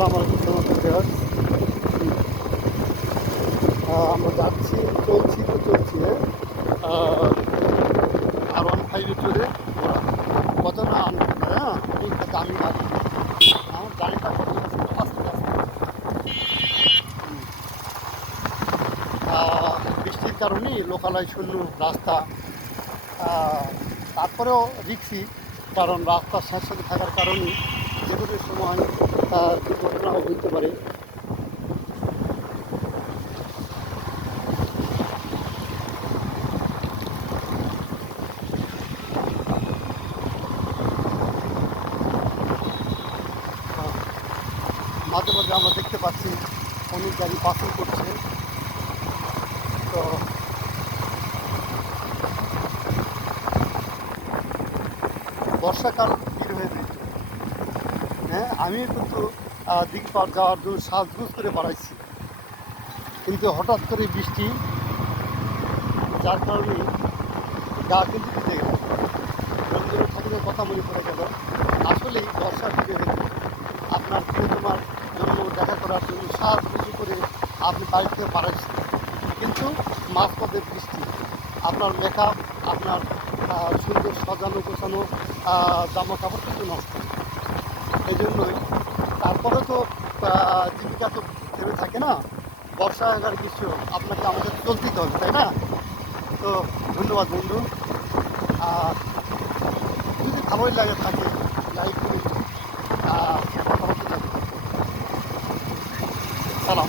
আসসালামু আলাইকুম আমরা যাচ্ছি, চলছি তো চলছি আর ওয়ান ফাইভে চলে কত না হ্যাঁ? দামি গাড়ি আমার গাড়িটা কত আস্তে আস্তে বৃষ্টির কারণেই লোকালয় শূন্য রাস্তা তারপরেও রিক্সি কারণ রাস্তার শেষে থাকার কারণে যে সময় আহ, দুর্ঘটনাও হইতে পারে। মাঝে মাঝে আমরা দেখতে পাচ্ছি অনেক গাড়ি পাসিং করছে। তো বর্ষাকাল ভিড় হয়ে যায় হ্যাঁ আমি কিন্তু দিক পার যাওয়ার জন্য সাজগুজ করে বাড়াইছি। কিন্তু হঠাৎ করে বৃষ্টি, যার কারণে গা কিন্তু ভিজে গেল রবীন্দ্র ঠাকুরের কথা মনে পড়ে গেল। আসলেই বর্ষা ভিড়ে হয়েছে আপনার তোমার জন্য দেখা করার জন্য সাজগুজু করে আপনি বাইক থেকে বাড়াইছেন। কিন্তু মাঝপথে বৃষ্টি, আপনার মেকআপ আপনার সুন্দর সাজানো গোছানো জামা কাপড় কিছু নষ্ট। জন্যই তারপরে তো জীবিকা তো ভেবে থাকে না, বর্ষা আর কিছু আপনাকে আমাদের চলতেই হবে, তাই না? তো ধন্যবাদ বন্ধু। আর যদি ভালোই লাগে থাকে লাইক করি সালাম।